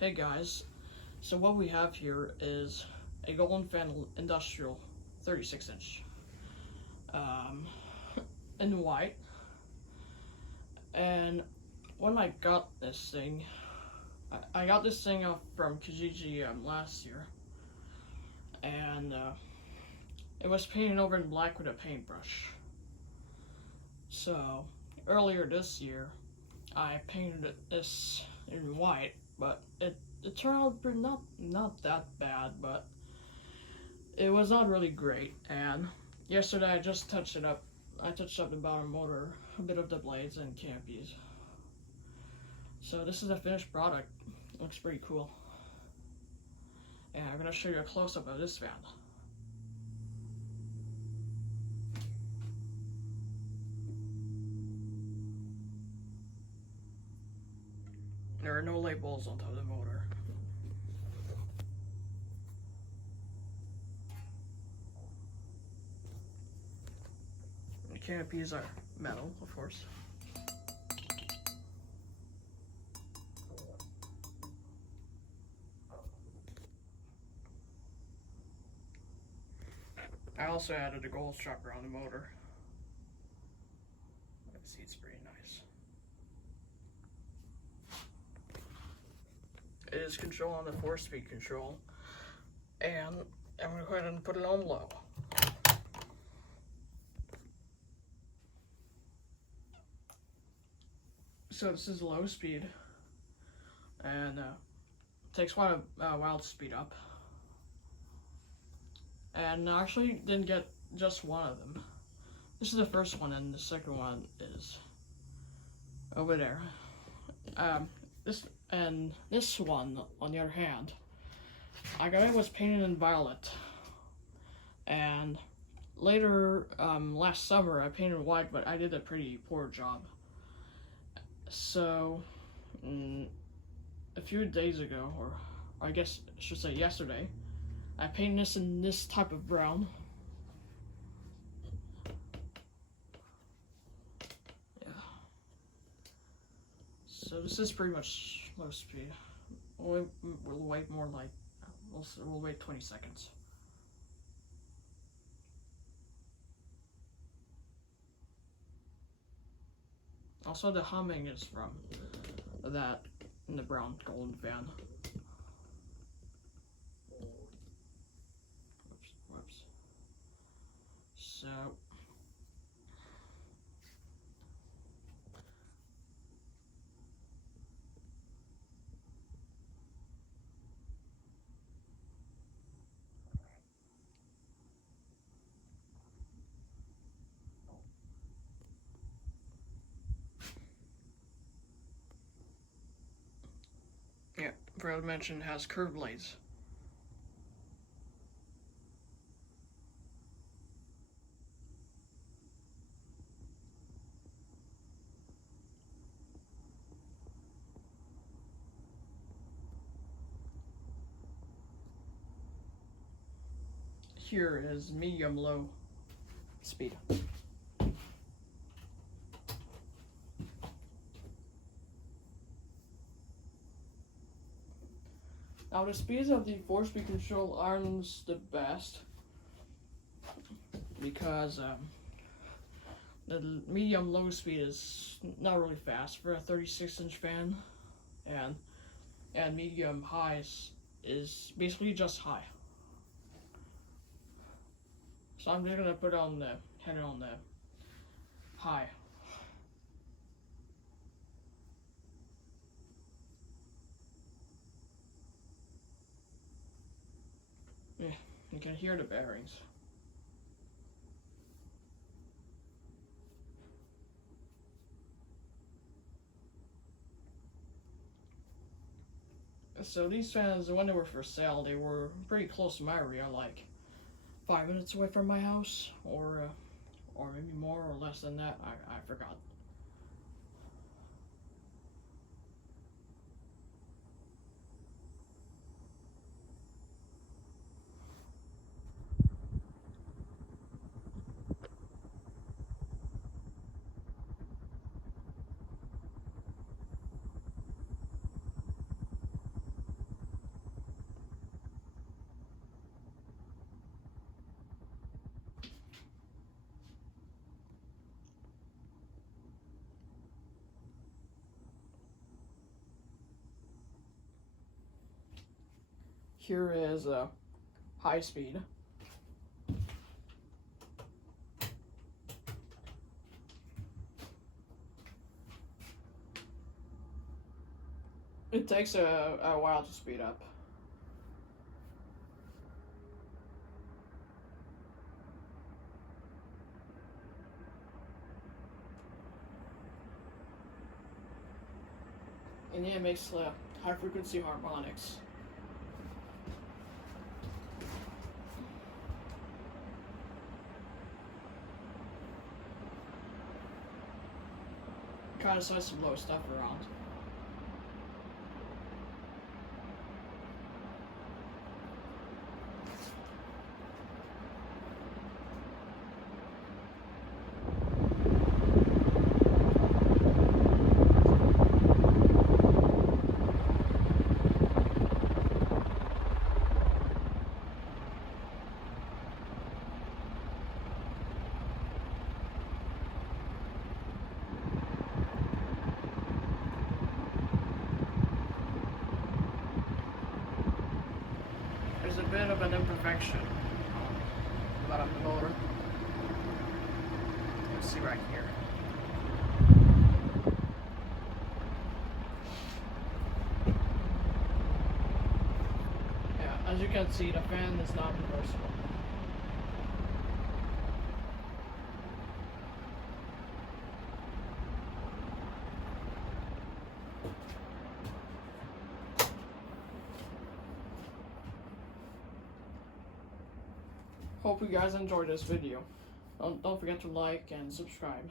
Hey guys, so what we have here is a Golden Fan Industrial 36 inch um, in white. And when I got this thing, I got this thing from Kijiji last year, and it was painted over in black with a paintbrush. So earlier this year, I painted this in white, but it turned out not that bad, but it was not really great. And yesterday I just touched it up. I touched up the bottom motor, a bit of the blades and canopies. So this is a finished product. It looks pretty cool. And I'm gonna show you a close-up of this van. There are no labels on top of the motor. The canopies are metal, of course. I also added a gold striper on the motor. Let's see, it's pretty nice. It is control on the 4-speed control, and I'm going to go ahead and put it on low. So this is low speed, and it takes quite a while to speed up. And I actually didn't get just one of them. This is the first one, and the second one is over there. This one, on the other hand, I got it was painted in violet, and later last summer I painted white, but I did a pretty poor job. So a few days ago, or I guess I should say yesterday, I painted this in this type of brown. Yeah. So this is pretty much low speed. We'll wait more like, we'll wait 20 seconds. Also, the humming is from that in the brown golden van. Whoops. So yeah, forgot to mention it has curved blades. Here is medium low speed. Now the speeds of the 4-speed control aren't the best, because the medium low speed is not really fast for a 36-inch fan, and medium high is basically just high. So I'm just gonna put on the header on the high. Yeah, you can hear the bearings. So these fans, when they were for sale, they were pretty close to my area, like 5 minutes away from my house, or maybe more or less than that. I forgot. here is high speed. It takes a while to speed up. And yeah, it makes high frequency harmonics. Kind of starts some low stuff around. There's a bit of an imperfection about the motor. Let's see right here. Yeah, as you can see, the fan is not reversible. Hope you guys enjoyed this video. Don't forget to like and subscribe.